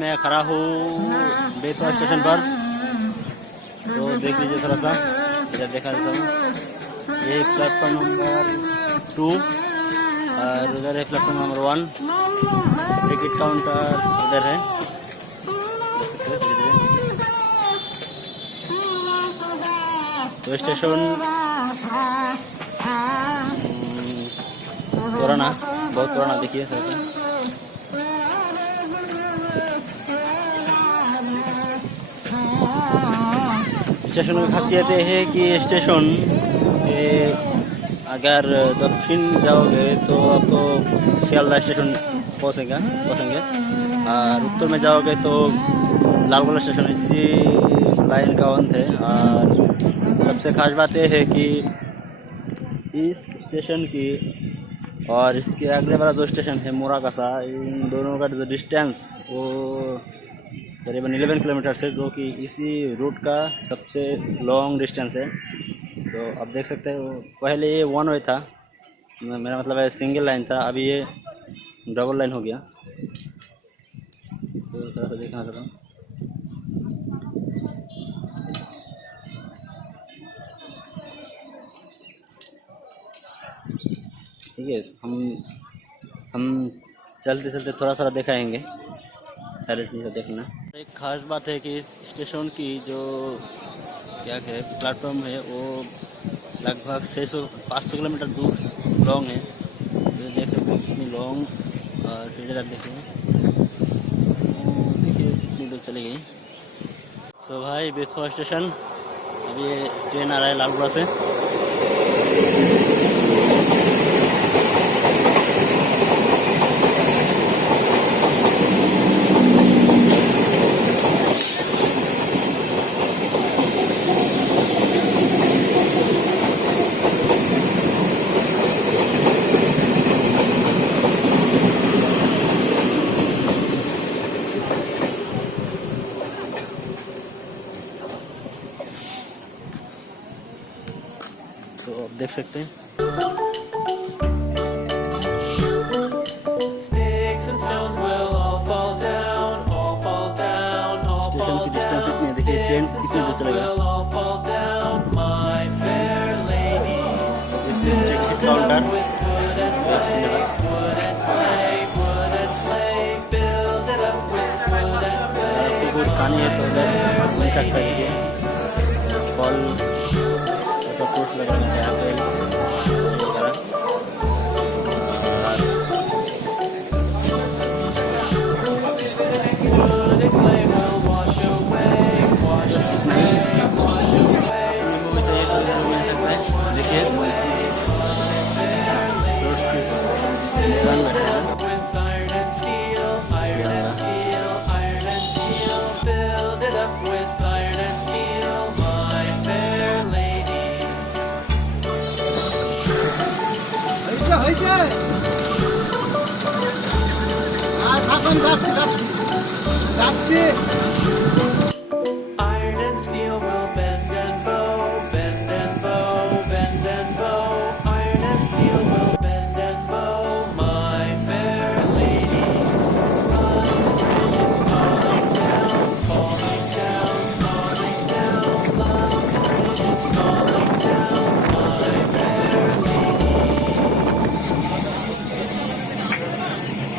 मैं खड़ा हूँ बेतवा स्टेशन पर। तो देख लीजिए थोड़ा सा इधर देखा देता हूँ। ये प्लेटफॉर्म नंबर 2 और उधर है प्लेटफॉर्म नंबर 1। टिकट काउंटर इधर है, देख सकते हैं धीरे धीरे। तो स्टेशन पुराना, बहुत पुराना, देखिए थोड़ा सा। स्टेशन की खासियत ये है कि स्टेशन अगर दक्षिण जाओगे तो आपको शियालदह स्टेशन पहुँचेंगे, और उत्तर में जाओगे तो लालगोला स्टेशन इसी लाइन का अंत है। और सबसे खास बात यह है कि इस स्टेशन की और इसके अगले वाला जो स्टेशन है मोराकासा, इन दोनों का जो डिस्टेंस वो करीबन 11 किलोमीटर है, जो कि इसी रूट का सबसे लॉन्ग डिस्टेंस है। तो आप देख सकते हो पहले ये वन वे था, मेरा मतलब है सिंगल लाइन था, अभी ये डबल लाइन हो गया। तो थोड़ा सा देखना चाहता हूँ। ठीक है, हम चलते चलते थोड़ा थोड़ा दिखाएंगे, तो देखना। एक खास बात है कि इस स्टेशन की जो क्या है प्लेटफॉर्म है वो लगभग 500 किलोमीटर दूर लॉन्ग है। तो देख सकते हैं कितनी लॉन्ग, और फिर इधर देखिए कितनी दूर चली गई। सो भाई बेथुआ स्टेशन, अभी ये ट्रेन आ रहा है लालगोला से। तो आप देख सकते हैं स्टेशन की डिस्टेंस इतनी है, देखिए ट्रेन कितनी दूर चलेगा। This is ticket counter. आपको कुछ खानी है तो उधर मिल सकता है, फल सब कुछ लगा है यहाँ पे वगैरह। देखिए फ्रूट्स की दुकान बैठा है। যাচ্ছি